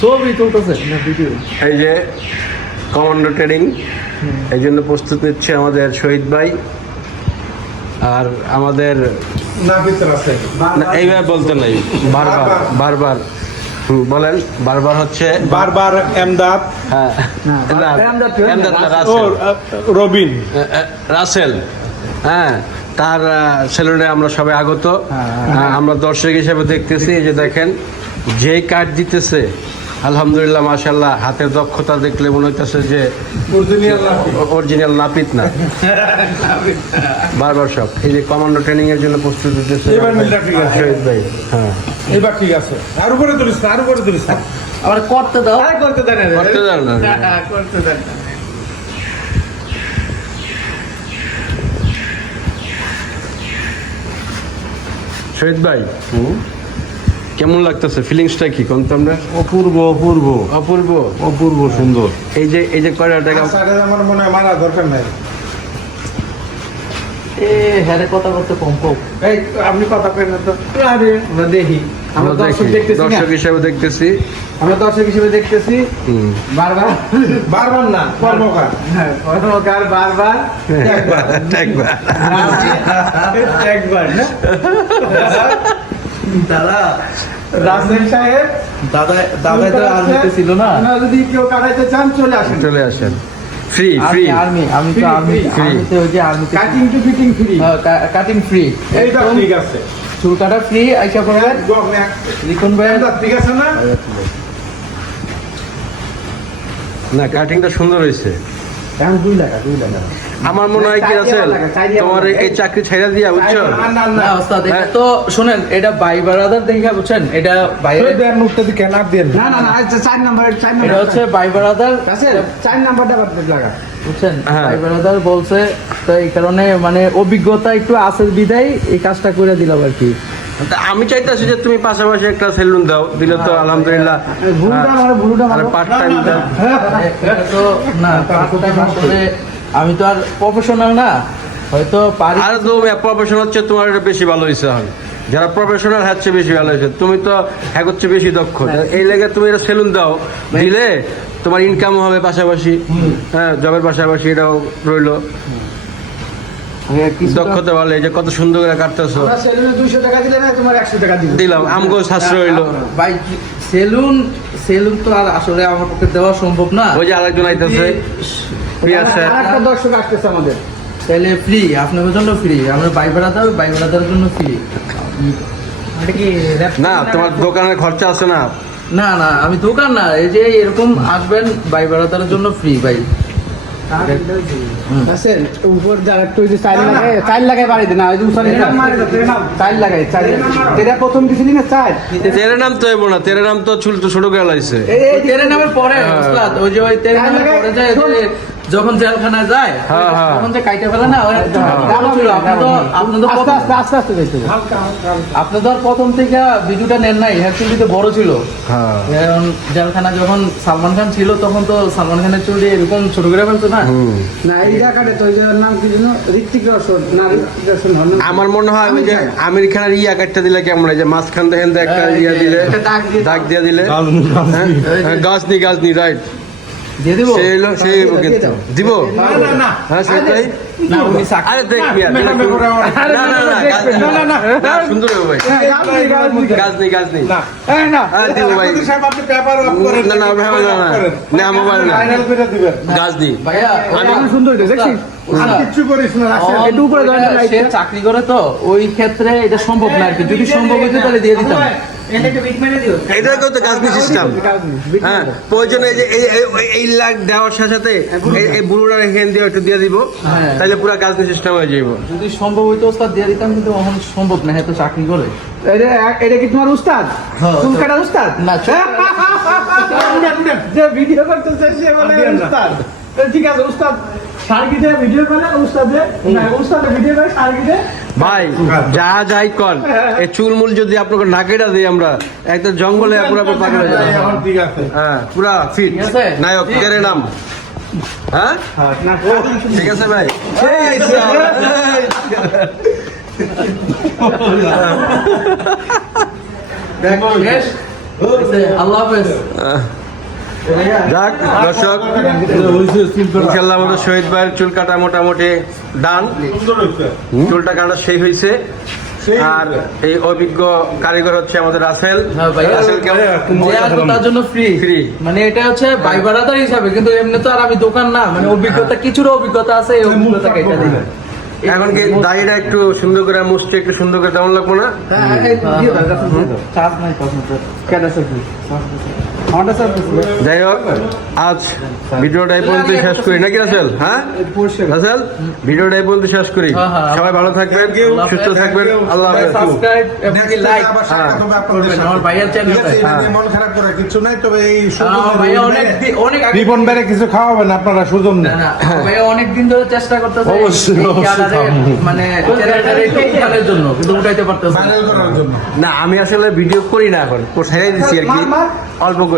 ছবি তুলতেছে না ভিডিও। এই যে কমান্ডো ট্রেনিং এই জন্য প্রস্তুত নিচ্ছে আমাদের শহীদ ভাই আর আমাদের এইভাবে বলতে নাই। বারবার বারবার। বলেন বারবার হচ্ছে বারবার এমদাদ। হ্যাঁ রবিন। রাসেল। হ্যাঁ তার সেলুনে আমরা সবাই আগত। হ্যাঁ, আমরা দর্শক হিসেবে দেখতেছি এই যে দেখেন যেই কার্ড দিতেছে আলহামদুলিল্লাহ মাশাল্লাহ হাতের দক্ষতা দেখলে মনে হইতেছে যে অরিজিনাল নাপিত না। বারবার সব এই যে কমান্ডো ট্রেনিং এর জন্য প্রস্তুত হতেছে এবার মিলটা ঠিক আছে। শহীদ ভাই হ্যাঁ। এবার ঠিক আছে। আর উপরে তুলিস আর উপরে তুলিস আবার করতে দাও। করতে দেন করতে দাও না। করতে দেন শহীদ ভাই কেমন লাগতেছে? ফিলিংসটা কি? কোন তো আমরা? অপূর্ব অপূর্ব। অপূর্ব? অপূর্ব সুন্দর। এই যে এই যে কয়টা টাকা? আমার মনে হয় মারা দরকার নাই। এ হ্যাঁ কথা বলতে কম কম। এই আপনি কথা কেন তো। আরে আমরা দেখি। আমরা আমরা দর্শক দেখি, দেখতেছি দর্শক হিসেবে দেখতেছি। আমরা দর্শক হিসেবে দেখতেছি। বারবার। বারবার না কর্মকার। হ্যাঁ কর্মকার বারবার। একবার। একবার একবার না? দাদা রাসেল সাহেব দাদা দাদা তো আর্মিতে ছিল না। আপনারা যদি কেউ কাটাইতে চান চলে আসেন। চলে আসেন। ফ্রি ফ্রি আর্মি আমি তো আর্মি free. ওই যে আর্মিতে cutting to fitting free cutting free এইটা ঠিক আছে। চুল কাটা ফ্রি আইসা করবেন লিখুন ভাই। ঠিক আছে না? না কাটিংটা সুন্দর হয়েছে। আমার মনে হয় কি চার আছে তোমার এই চাকরি ছেড়ে দিয়া বুঝছ? না ওস্তাদ এটা হ্যাঁ। তো শুনেন এটা বাই বারাদার দেখে বুঝছেন? এটা দেন মুখটা দিকে না দেন না না না আচ্ছা চার নাম্বার চার এটা নাম্বার হচ্ছে বাই বারাদার আছে চার নাম্বারটা বাদ লাগা। বুঝছেন? হ্যাঁ। ভাই ব্রাদার বলছে তো এই কারণে মানে অভিজ্ঞতা একটু আছে বিদায় এই কাজটা করে দিলাম আর কি। আমি চাইতেছি যে তুমি পাশাপাশি একটা সেলুন দাও দিলে তো আলহামদুলিল্লাহ পার্ট টাইম না পাঁচটা আসলে আমি তো আর প্রফেশনাল না। হয়তো পারি আর তো প্রফেশনাল হচ্ছে তোমার এটা বেশি ভালো হয়েছে হবে যারা প্রফেশনাল হচ্ছে বেশি ভালো হয়েছে তুমি তো এক হচ্ছে বেশি দক্ষ। এই লেগে তুমি এটা সেলুন দাও দিলে তোমার ইনকাম হবে পাশাপাশি। হ্যাঁ জবের পাশাপাশি এটাও রইল। দক্ষতা ভালো এই যে কত সুন্দর করে কাটতেছো। 200 টাকা দিলে না তোমার 100 টাকা দিব। দিলাম আমগো সাশ্রয় হইল। ভাই সেলুন সেলুন তো আর আসলে আমার পক্ষে দেওয়া সম্ভব না। ওই যে আরেকজন আইতেছে একটা দর্শক আসতেছে আমাদের। তাহলে ফ্রি আপনাদের জন্য ফ্রি আমরা বাই বেড়াতে হবে বাই বেড়াতার জন্য ফ্রি না তোমার দোকানের খরচা আছে না। না না আমি দোকান না এই যে এরকম আসবেন বাই বেড়াতার জন্য ফ্রি ভাই। উপর যারা একটু ওই যে চাইল লাগায় চাইল লাগায় বাড়ি দেনা ওই যে তেরে। চাইল লাগায় চাইল। প্রথম চাইল? তেরে নাম তো এবো না তেরে নাম তো চুল তো ছোট করে লাইছে। এই এই তেরে নামের পরে হ্যাঁ। ওই যে ওই তেরে নামের পরে যায় ওই যে যখন জেলখানায় যায় হ্যাঁ, হ্যাঁ। তখন যে কাইটে ফেলে না ওই আপনি তো আস্তে প্রথম- তো থেকে ভিডিওটা নেন নাই হ্যাঁ কিন্তু বড় ছিল। হ্যাঁ। এখন জেলখানা যখন সালমান খান ছিল তখন তো সালমান খানের চুল এরকম ছোট করে ফেলতো না? তো আমার মনে হয় ওই যে আমির খানের ইয়া কাটটা দিলে কেমন হয় যে মাঝখান দেখেন একটা ইয়া দিলে একটা দাগ দিয়ে- দাগ দিয়ে দিলে। হ্যাঁ গাছনি গাছনি রাইট দিয়ে দিব? সেই হলো সেই কিন্তু দিব? না না না। হ্যাঁ সেটাই চাকরি- আরে দেখ মিয়া ম্যাডাম, দিলে ব্যাপারে আমার- কি- না না না না, না, না। না, সুন্দর হবে ভাই। হ্যাঁ, গাছনি, গাছনি। গাছনি গাছনি না। না। হ্যাঁ দিব ভাই। আপনি পেপার অফ করেন না, না, না, না, না, মোবাইল না। ফাইনাল করে দিবেন। গাছনি ভাইয়া আমি সুন্দর দেখছিস? আর কিচ্ছু করিস না রাসেল। ও, একটু উপরে ধরেন এটা লাইটটা। সে চাকরি করে তো ওই ক্ষেত্রে এটা সম্ভব না আর কি। যদি সম্ভব হতো তাহলে দিয়ে দিতাম। এটা কিন্তু গাছনি সিস্টেম হ্যাঁ প্রয়োজনে এই যে এই- এই- এই লাখ দেওয়ার সাথে সাথে এই- এই বুড়োটা হ্যান্ড দিয়ে একটু দিয়ে দিব। তাহলে পুরো গাছনি সিস্টেম হয়ে যাইব। যদি সম্ভব হইতো ওস্তাদ দিয়ে দিতাম কিন্তু এখন সম্ভব না হ্যাঁ তো চাকরি করে। এটা- এটা কি তোমার উস্তাদ হ্যাঁ, চুল কাটার উস্তাদ না যে ভিডিও করতেছে সে বলে আর দিয়েন না। উস্তাদ তো ঠিক আছে উস্তাদ সার্কিটে ভিডিও করে উস্তাদে উস্তাদে ভিডিও করে সার্কিটে। ভাই যা যাই কর। এই চুলমুল যদি আপনাকে নাকেটা দিই আমরা একটা জঙ্গলে পুরো হয়ে ঠিক আছে। হ্যাঁ পুরা ফিট? নায়ক কেরে নাম। হ্যাঁ? ঠিক আছে ভাই। আল্লাহ হাফেজ। আহ, যাক দর্শক ইনশাল্লাহ আমাদের শহীদ ভাইয়ের চুল কাটা মোটামুটি ডান। চুলটা কাটা সেই হয়েছে আর এই অভিজ্ঞ কারিগর হচ্ছে আমাদের রাসেল। হ্যাঁ রাসেল তার জন্য ফ্রি Free। মানে এটা হচ্ছে ভাই ভাড়াদার হিসাবে কিন্তু এমনি তো আর আমি দোকান না মানে অভিজ্ঞতা কিছুটা অভিজ্ঞতা আছে এই অভিজ্ঞতাকে এটা এখন কি দাড়িটা একটু সুন্দর করে মুছতে একটু সুন্দর করে তেমন লাগবো না? যাই হোক আজ ভিডিওটা এই পর্যন্ত শেষ করি। নাকি রাসেল? হ্যাঁ? রাসেল ভিডিওটা এই পর্যন্ত শেষ করি। হ্যাঁ, হ্যাঁ। সবাই ভালো থাকবেন আল্লাহ সুস্থ থাকবেন। আল্লাহ মন কিছু খাওয়াবেন আপনারা সুজন ধরে চেষ্টা মানে জন্য কিন্তু উঠাইতে পারতেছে না। আমি আসলে ভিডিও করি না এখন ছেড়ে দিচ্ছি আর কি। অল্প করে।